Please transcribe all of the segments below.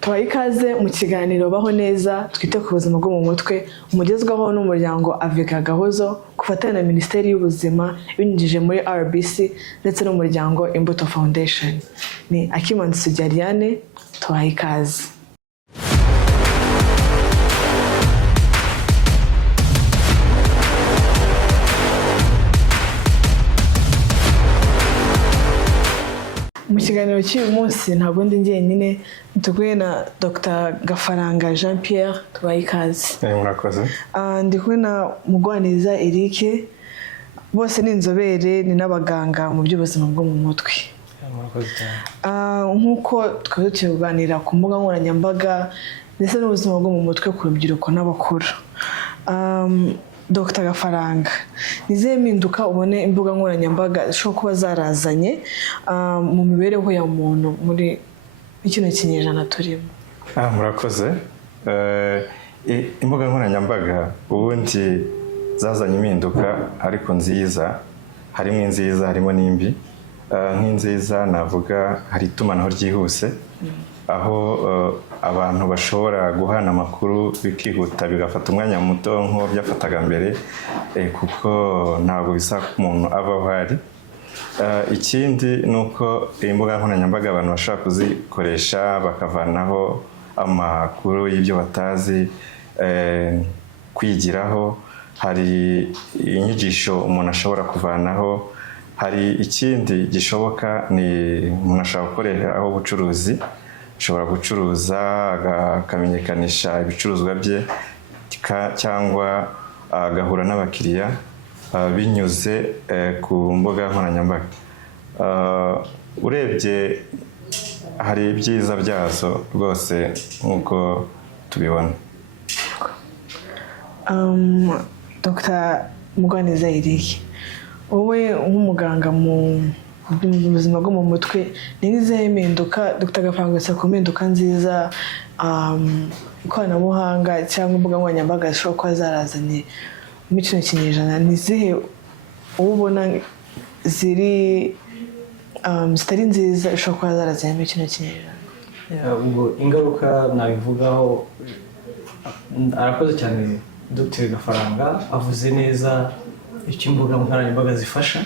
tubaye ikaze mu kiganiro baho neza twite ku buzima bwo mu mutwe umugezwaho n'umuryango Avega Gahozo kufatanya na Minisiteri y'Ubuzima binyujije muri RBC ndetse n'umuryango Imbuto Foundation. Ni Akimanzi Sujariane, tubaye ikaze. Mu kiganiro cy'uyu munsi ntabwo ndi njyenyine, tuguye na Dr Gafaranga Jean Pierre, tubaye ikaze. Murakoze. Ndi kumwe na Mugwaneza Eric, bose ni inzobere ni n'abaganga mu by'ubuzima bwo mu mutwe. Murakoze cyane. Nk'uko twari tukiganira ku mbuga nkoranyambaga ndetse n'ubuzima bwo mu mutwe ku rubyiruko n'abakuru. Dr Gafaranga, nizihe mpinduka ubone imbuga nkoranyambaga zishobora kuba zarazanye mu mibereho ya muntu muri kino kinyejana turimo? Murakoze. Imbuga nkoranyambaga ubundi zazanye impinduka ariko nziza, harimo inziza harimo n'imbi. Nk'inziza navuga hari itumanaho ryihuse, aho abantu bashobora guhana amakuru bikihuta bigafata umwanya muto nk'uko byafataga mbere, kuko ntabwo bisa umuntu aba ahari. Ikindi ni uko imbuga nkoranyambaga abantu bashobora kuzikoresha bakavanaho amakuru y'ibyo batazi, kwigiraho, hari inyigisho umuntu ashobora kuvanaho. Hari ikindi gishoboka ni umuntu ashobora gukoreraho ubucuruzi, ashobora gucuruza akamenyekanisha ibicuruzwa bye cyangwa agahura n'abakiriya binyuze ku mbuga nkoranyambaga. Urebye hari ibyiza byazo rwose nk'uko tubibona. Dr Mugwaneza Eric, wowe nk'umuganga mu buzima bwo mu mutwe, ni nk'izihe mpinduka Dr Gafaranga asa ku mpinduka nziza ikoranabuhanga cyangwa imbuga nkoranyambaga zishobora kuba zarazanye muri kino kinyejana? Ni izihe wowe ubona zitari nziza zishobora kuba zarazanye muri kino kinyejana? Ubwo ingaruka nabivugaho, arakoze cyane Dr Gafaranga, avuze neza icyo imbuga nkoranyambaga zifasha.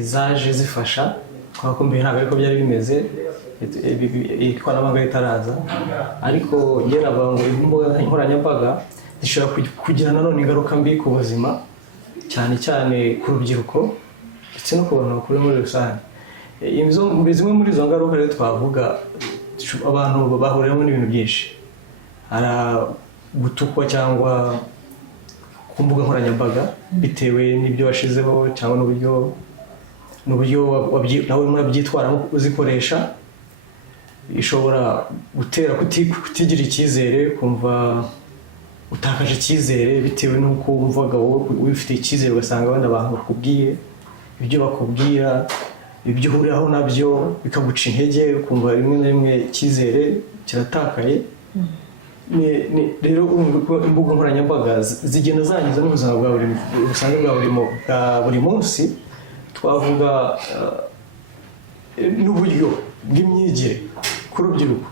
Zaje zifasha kuko mbere ntabwo ariko byari bimeze, ikoranabuhanga ritaraza, ariko njye navuga ngo imbuga nkoranyambaga zishobora kugira nanone ingaruka mbi ku buzima, cyane cyane ku rubyiruko ndetse no ku bantu bakuru muri rusange. Zimwe muri izo ngaruka rero twavuga, abantu bahuriramo n'ibintu byinshi. Hari gutukwa cyangwa ku mbuga nkoranyambaga bitewe n'ibyo washizeho cyangwa n'uburyo nawe murabyitwaramo uzikoresha. Ishobora gutera kutigira icyizere, kumva utakaje icyizere bitewe n'uko wumvaga wowe wifitiye icyizere, ugasanga abandi abantu bakubwiye ibyo bakubwira, ibyo uhuriraho nabyo bikaguca intege, ukumva rimwe na rimwe icyizere kiratakaye. Rero imbuga nkoranyambaga zigenda zangiza n'ubuzima bwa buri munsi. Twavuga n'uburyo bw'imyigire ku rubyiruko.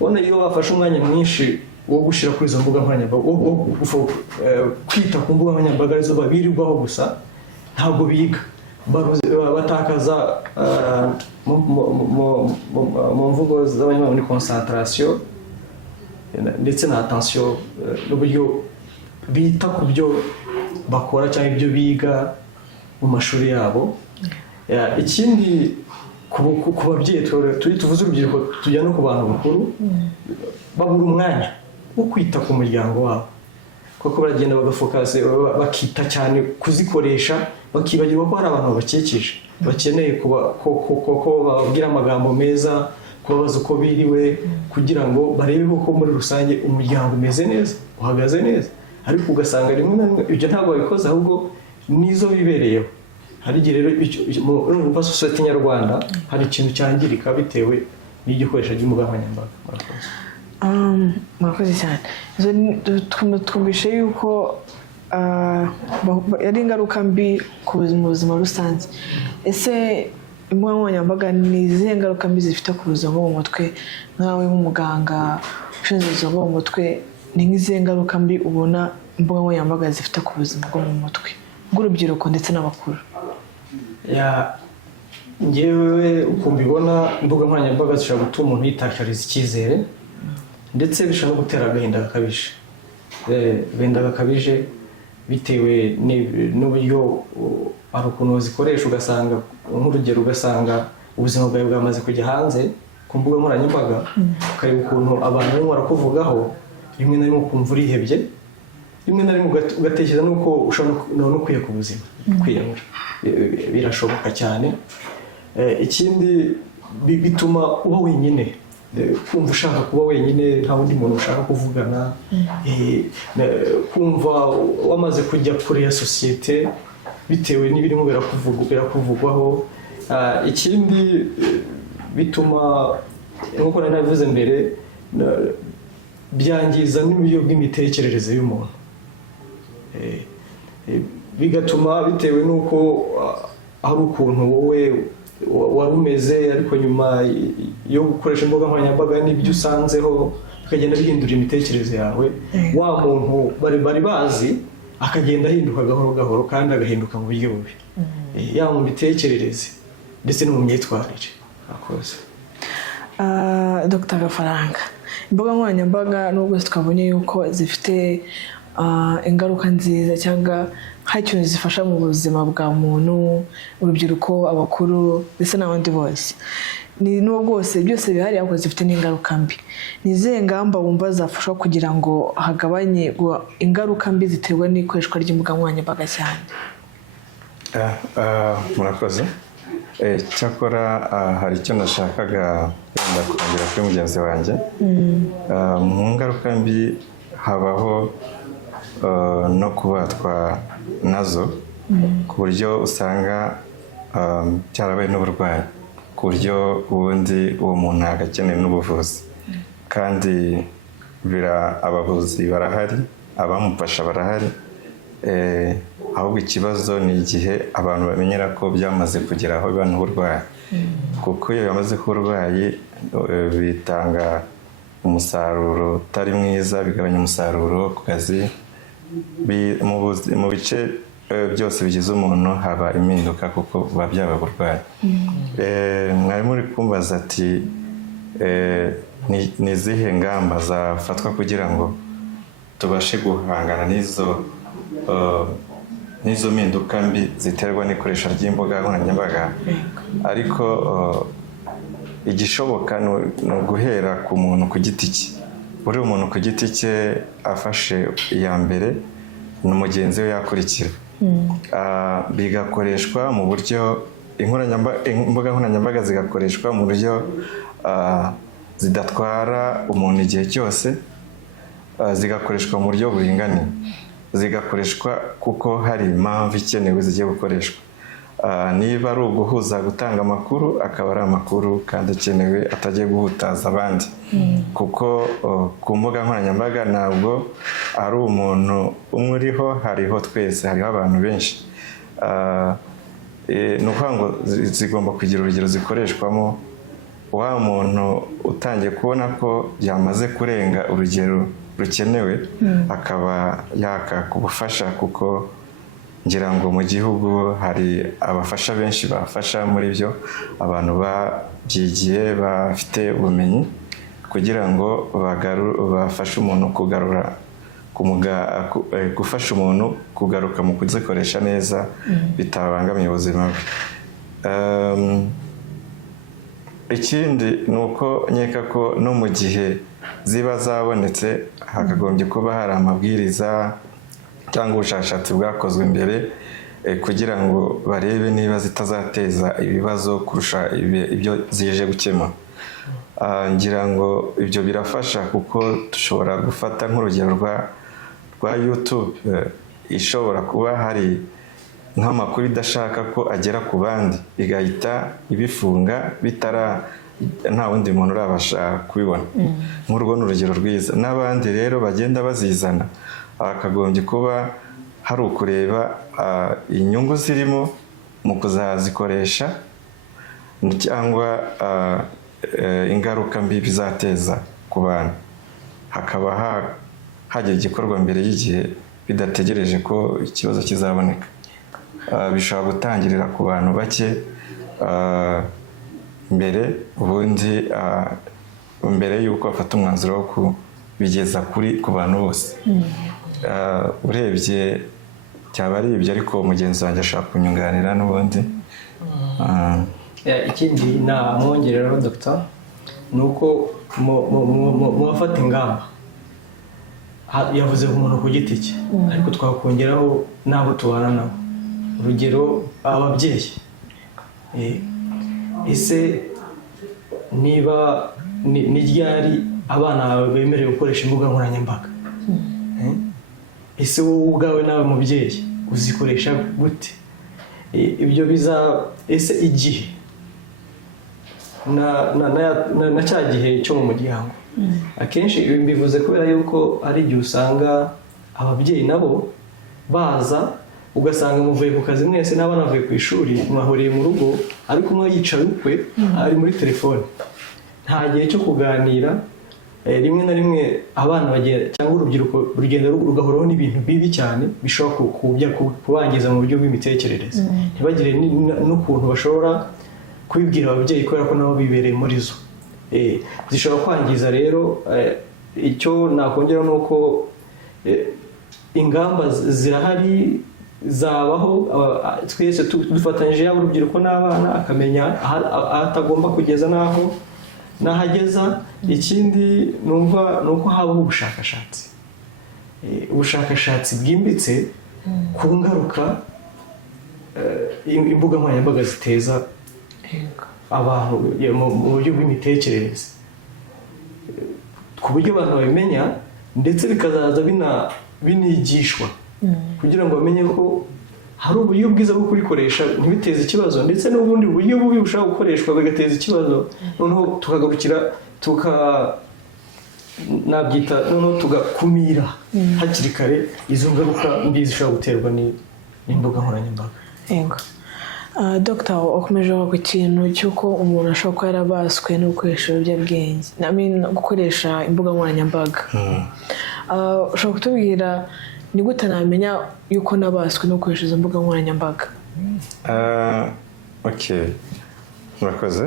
Ubona iyo bafashe umwanya mwinshi wo gushyira kuri izo mbuga nkoranyambaga, kwita ku mbuga nkoranyambaga arizo birirwaho gusa, ntabwo biga, batakaza mu mvugo z'abanyamaguru muri concentration ndetse na attention, n'uburyo bita ku byo bakora cyangwa ibyo biga mu mashuri yabo. Ikindi ku babyeyi tuvuze urubyiruko, tujya no ku bantu bakuru, babura umwanya wo kwita ku muryango wabo, kuko baragenda bagafokase, bakita cyane kuzikoresha, bakibagirwa ko hari abantu babakikije bakeneye ko bababwira amagambo meza, kubabaza uko biriwe, kugira ngo barebe ko muri rusange umuryango umeze neza, uhagaze neza. Ariko ugasanga rimwe na rimwe ibyo ntabwo babikoze, ahubwo nizo bibereyeho. Hari igihe rero muri sosiyete nyarwanda hari ikintu cyangirika bitewe n'igikoresho ry'imbuga nkoranyambaga. Murakoze cyane. Twumvishe yuko ari ingaruka mbi ku buzima rusange. Ese imbuga nkoranyambaga ni izihe ngaruka mbi zifite ku buzima bwo mu mutwe? Nkawe nk'umuganga ushinzwe ubuzima bwo mu mutwe, ni nk'izihe ngaruka mbi ubona imbuga nkoranyambaga zifite ku buzima bwo mu mutwe bw'urubyiruko ndetse n'abakuru? Ngewe uko mbibona, imbuga nkoranyambaga zishobora gutuma umuntu yitakariza icyizere, ndetse bishobora no gutera agahinda gakabije. Agahinda gakabije bitewe n'uburyo hari ukuntu zikoresha, ugasanga nk'urugero, ugasanga ubuzima bwawe bwamaze kujya hanze ku mbuga nkoranyambaga, ukareba ukuntu abantu barimo barakuvugaho, rimwe na rimwe ukumva urihebye, rimwe na rimwe ugatekereza n'uko ushobora no kwiyaka ubuzima, kwiyahura. Birashoboka cyane. Ikindi, bituma uba wenyine, kumva ushaka kuba wenyine, nta wundi muntu ushaka kuvugana, kumva wamaze kujya kure ya sosiyete bitewe n'ibirimo birakuvugwaho. Ikindi, bituma, nk'uko nari nabivuze mbere, byangiza n'uburyo bw'imitekerereze y'umuntu, bigatuma bitewe n'uko hari ukuntu wowe wari umeze, ariko nyuma yo gukoresha imbuga nkoranyambaga n'ibyo usanzeho bikagenda bihindura imitekerereze yawe. Wa muntu bari bazi akagenda ahinduka gahoro gahoro, kandi agahinduka mu buryo bubi, yaba mu mitekerereze ndetse no mu myitwarire. Akoze. Dr. Gafaranga, imbuga nkoranyambaga nubwo twabonye yuko zifite ingaruka nziza cyangwa hari ikintu zifasha mu buzima bwa muntu, urubyiruko, abakuru ndetse n'abandi bose, n'ubwo bwose byose bihari, ariko zifite n'ingaruka mbi. Ni izihe ngamba wumva zafashwa kugira ngo hagabanye ingaruka mbi ziterwa n'ikoreshwa ry'imbuga nkoranyambaga cyane? Murakoze. Cyakora hari icyo nashakaga wenda kongera kuri mugenzi wanjye. Mu ngaruka mbi habaho no kubatwa nazo, ku buryo usanga cyarabaye n'uburwayi, ku buryo ubundi uwo muntu agakeneye n'ubuvuzi, kandi abavuzi barahari, abamufasha barahari. Ahubwo ikibazo ni igihe abantu bamenyera ko byamaze kugera aho biba n'uburwayi, kuko iyo bamaze kuba uburwayi bitanga umusaruro utari mwiza, bigabanya umusaruro ku kazi. Mu bice byose bigize umuntu haba impinduka, kuko biba byaba uburwayi. Mwari muri kumbaza ati ni izihe ngamba zafatwa kugira ngo tubashe guhangana n'izo mpinduka mbi ziterwa n'ikoresha ry'imbuga nkoranyambaga. Ariko igishoboka ni uguhera ku muntu ku giti cye. Buri umuntu ku giti cye afashe iya mbere, n'umugenzi we yakurikira, bigakoreshwa mu buryo imbuga nkoranyambaga zigakoreshwa mu buryo zidatwara umuntu igihe cyose, zigakoreshwa mu buryo buringaniye, zigakoreshwa kuko hari impamvu ikenewe zigiye gukoreshwa. Niba ari uguhuza gutanga amakuru, akaba ari amakuru kandi akenewe, atagiye guhutaza abandi, kuko ku mbuga nkoranyambaga ntabwo ari umuntu umwe uriho, hariho twese, hariho abantu benshi. Ni ukuvuga ngo zigomba kugira urugero zikoreshwamo. Wa muntu utangiye kubona ko byamaze kurenga urugero rukenewe, akaba yakaka ubufasha, kuko ngira ngo mu gihugu hari abafasha benshi bafasha muri byo, abantu babyigiye bafite ubumenyi, kugira ngo bafashe umuntu gufasha umuntu kugaruka mu kuzikoresha neza bitabangamiye ubuzima bwe. Ikindi ni uko nkeka ko no mu gihe ziba zabonetse, hakagombye kuba hari amabwiriza cyangwa ubushakashatsi bwakozwe mbere, kugira ngo barebe niba zitazateza ibibazo kurusha ibyo zije gukemura. Ngira ngo ibyo birafasha, kuko dushobora gufata nk'urugero rwa YouTube, ishobora kuba hari nk'amakuru idashaka ko agera ku bandi, igahita ibifunga nta wundi muntu urabasha kubibona. Nk'urwo ni urugero rwiza. N'abandi rero bagenda bazizana, hakagombye kuba hari ukureba inyungu zirimo mu kuzazikoresha, cyangwa ingaruka mbi bizateza ku bantu, hakaba hagira igikorwa mbere y'igihe bidategereje ko ikibazo kizaboneka. Bishobora gutangirira ku bantu bake mbere, ubundi mbere y'uko bafata umwanzuro wo kubigeza ku bantu bose. Urebye cyaba ari ibyo, ariko mugenzi wanjye ashaka kunyunganira n'ubundi. Ikindi namwongereraho Dr. ni uko mu bafata ingamba yavuze ku muntu ku giti cye, ariko twakongeraho n'abo tubana nabo. Urugero ababyeyi, ese niba ni ryari abana bawe bemerewe gukoresha imbuga nkoranyambaga? Ese wowe ubwawe nawe mubyeyi uzikoresha gute? Ibyo ese igihe na cya gihe cyo mu muryango, akenshi ibi mbivuze kubera yuko ari igihe usanga ababyeyi nabo baza, ugasanga muvuye ku kazi mwese n'abana bavuye ku ishuri, mwahuriye mu rugo, ariko umwe yicaye ukwe ari muri telefone, nta gihe cyo kuganira. Rimwe na rimwe abana cyangwa urubyiruko rugenda rugahuraho n'ibintu bibi cyane bishobora kubangiza mu buryo bw'imitekerereze, ntibagire n'ukuntu bashobora kubibwira ababyeyi kubera ko nabo bibereye muri zo. Zishobora kwangiza rero. Icyo nakongera ni uko ingamba zirahari zabaho, twese dufatanyije, yaba urubyiruko n'abana, akamenya aho atagomba kugeza n'aho ageza. Ikindi numva ni uko habaho ubushakashatsi bwimbitse ku ngaruka imbuga nkoranyambaga ziteza abantu mu buryo bw'imitekerereze, ku buryo abantu babimenya, ndetse bikazaza binigishwa kugira ngo bamenye ko hari uburyo bwiza bwo kurikoresha ntibiteze ikibazo, ndetse n'ubundi buryo bubi bushobora gukoreshwa bigateza ikibazo. Noneho tukagarukira tugakumira hakiri kare izo ngaruka mbi zishobora guterwa n'imbuga nkoranyambaga. Dr. wakomeje ku kintu cy'uko umuntu ashobora kuba yarabaswe no gukoresha ibiyobyabwenge, gukoresha imbuga nkoranyambaga. Ushobora kutubwira ni gute namenya yuko nabaswe no gukoresha izo mbuga nkoranyambaga? Murakoze.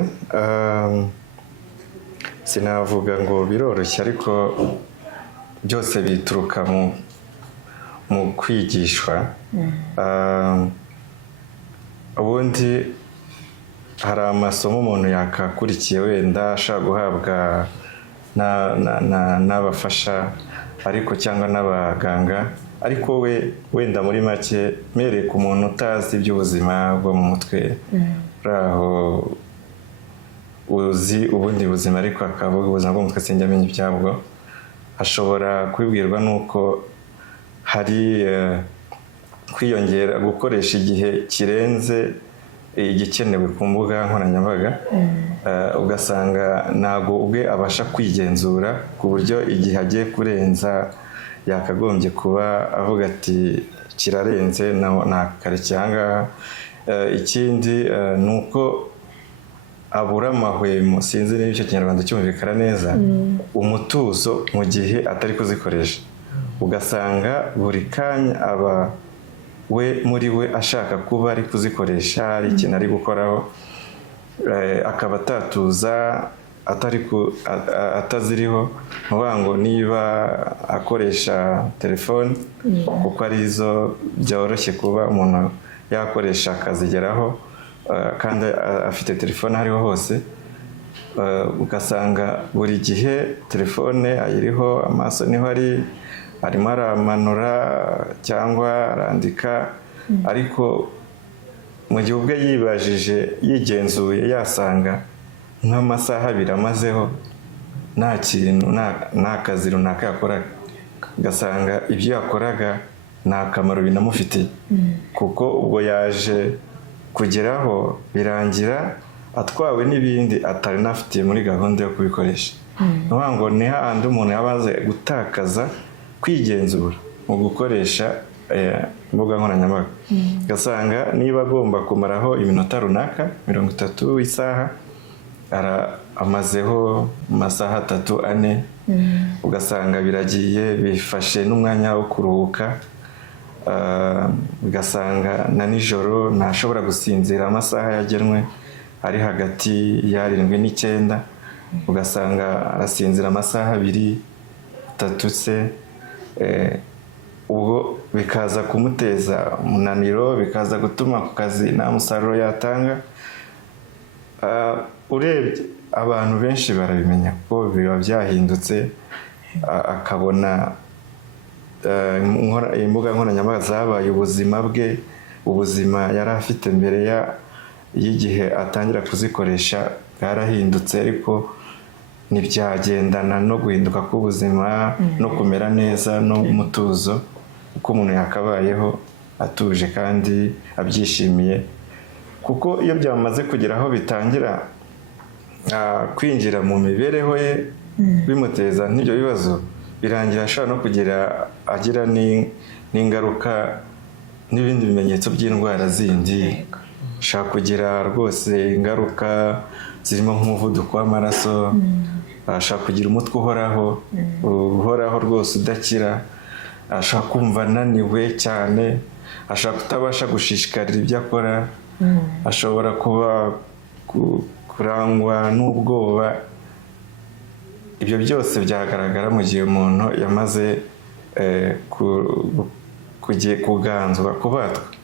Sinavuga ngo biroroshye, ariko byose bituruka mu kwigishwa. Ubundi hari amasomo umuntu yakakurikiye wenda ashaka guhabwa n'abafasha, ariko cyangwa n'abaganga, ariko wenda muri make mereye ku muntu utazi iby'ubuzima bwo mu mutwe, uraho uzi ubundi buzima ariko akavuga ubuzima bwo mu mutwe sinjya amenya ibyabwo, ashobora kubibwirwa n'uko hari kwiyongera gukoresha igihe kirenze igikenewe ku mbuga nkoranyambaga. Ugasanga ntabwo ubwe abasha kwigenzura, ku buryo igihe agiye kurenza yakagombye kuba avuga ati kirarenze, nakarekeye aha ngaha. Ikindi ni uko abura amahwemo, sinzi niba icyo kinyarwanda cyumvikana neza, umutuzo mu gihe atari kuzikoresha. Ugasanga buri kanya aba muri we ashaka kuba ari kuzikoresha, hari ikintu ari gukoraho, akaba atatuza ataziriho. Nkuvuga ngo niba akoresha telefone, kuko arizo byoroshye kuba umuntu yakoresha akazigeraho, kandi afite telefone ahariho hose, ugasanga buri gihe telefone ayiriho, amaso niho arimo aramanura cyangwa arandika, ariko mu gihe ubwe yibajije yigenzuye yasanga nk'amasaha 2 amazeho nta kintu, nta kazi runaka yakoraga. Ugasanga ibyo yakoraga nta kamaro binamufitiye, kuko ubwo yaje kugeraho birangira atwawe n'ibindi atari nafitiye muri gahunda yo kubikoresha. Nuvuga ngo ni hahandi umuntu yabaze gutakaza kwigenzura mu gukoresha imbuga nkoranyambaga ugasanga niba agomba kumaraho iminota runaka 30 isaha amazeho amasaha 3-4 ugasanga biragiye bifashe n'umwanya wo kuruhuka ugasanga na nijoro ntashobora gusinzira amasaha yagenwe ari hagati ya 7 n'9 ugasanga arasinzira amasaha 2-3 se ubwo bikaza kumuteza umunaniro bikaza gutuma ku kazi nta musaruro yatanga. Urebye abantu benshi barabimenya ko biba byahindutse akabona imbuga nkoranyambaga zabaye ubuzima bwe, ubuzima yari afite mbere y'igihe atangira kuzikoresha bwarahindutse, ariko ntibyagendana no guhinduka k'ubuzima no kumera neza no mutuzo uko umuntu yakabayeho atuje kandi abyishimiye. Kuko iyo byamaze kugera aho bitangira kwinjira mu mibereho ye bimuteza n'ibyo bibazo, birangira ashobora no agira n'ingaruka n'ibindi bimenyetso by'indwara zindi. Ashobora kugira rwose ingaruka zirimo nk'umuvuduko w'amaraso, ashobora kugira umutwe uhoraho rwose udakira, ashobora kumva ananiwe cyane, ashobora kutabasha gushishikarira ibyo akora, ashobora kuba kurangwa n'ubwoba. Ibyo byose byagaragara mu gihe umuntu yamaze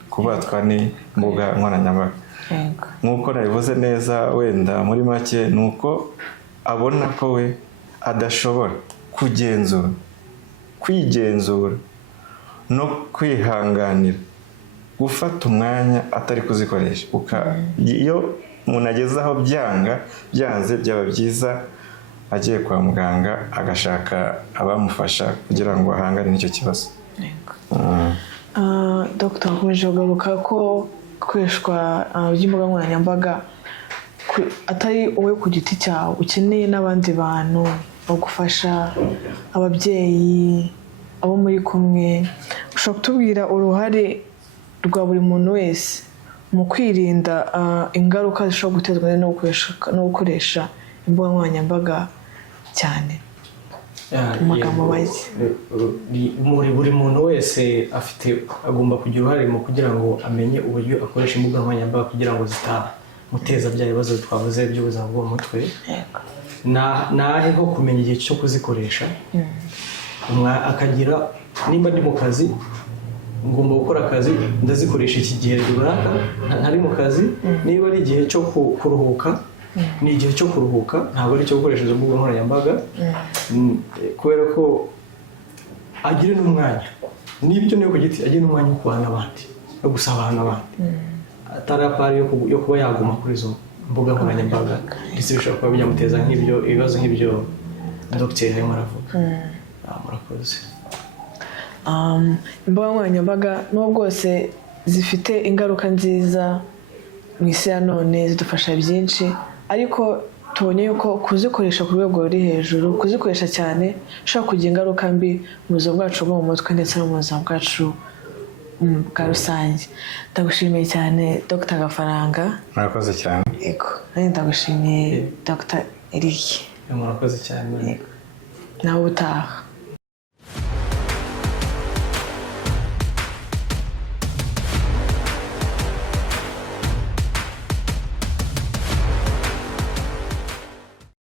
kubatwa n'imbuga nkoranyambaga. Nk'uko nabivuze neza wenda muri make ni uko abona ko we adashobora kwigenzura no kwihanganira gufata umwanya atari kuzikoresha. Iyo umuntu ageze aho byanze byaba byiza agiye kwa muganga agashaka abamufasha kugira ngo ahangane n'icyo kibazo. Dr. Nkomeje kugaruka ko gukoreshwa by'imbuga nkoranyambaga atari wowe ku giti cyawe, ukeneye n'abandi bantu bagufasha, ababyeyi, abo muri kumwe. Ushobora kutubwira uruhare rwa buri muntu wese mu kwirinda ingaruka zishobora gutezwa no gukoresha imbuga nkoranyambaga cyane mu magambo make? Buri muntu wese agomba kugira uruhare mu kugira ngo amenye uburyo akoresha imbuga nkoranyambaga kugira ngo zitamuteza bya bibazo twavuze by'ubuzima bwo mu mutwe. Nahe ho kumenya igihe cyo kuzikoresha, akagira nimba ndi mu kazi ngomba gukora akazi ndazikoresha iki gihe runaka, ntari mu kazi. Niba ari igihe cyo kuruhuka ni igihe cyo kuruhuka, ntabwo ari icyo gukoresha izo mbuga nkoranyambaga, kubera ko agira n'umwanya, n'ibyo niyo ku giti agira n'umwanya wo kubana n'abandi no gusabana n'abandi, atari apari yo kuba yaguma kuri izo mbuga nkoranyambaga, ndetse bishobora kuba byamuteza ibibazo nk'ibyo dogiteri arimo aravuga. Murakoze. Imbuga nkoranyambaga n'ubwo bwose zifite ingaruka nziza mu isi ya none, zidufasha byinshi, ariko tubonye yuko kuzikoresha ku rwego ruri hejuru, kuzikoresha cyane bishobora kugira ingaruka mbi mu buzima bwacu bwo mu mutwe ndetse no mu buzima bwacu bwa rusange. Ndagushimiye cyane Dr. Gafaranga. Murakoze cyane. Yego, nanjye ndagushimiye Dr. Eric. Murakoze cyane. Nawe utaha.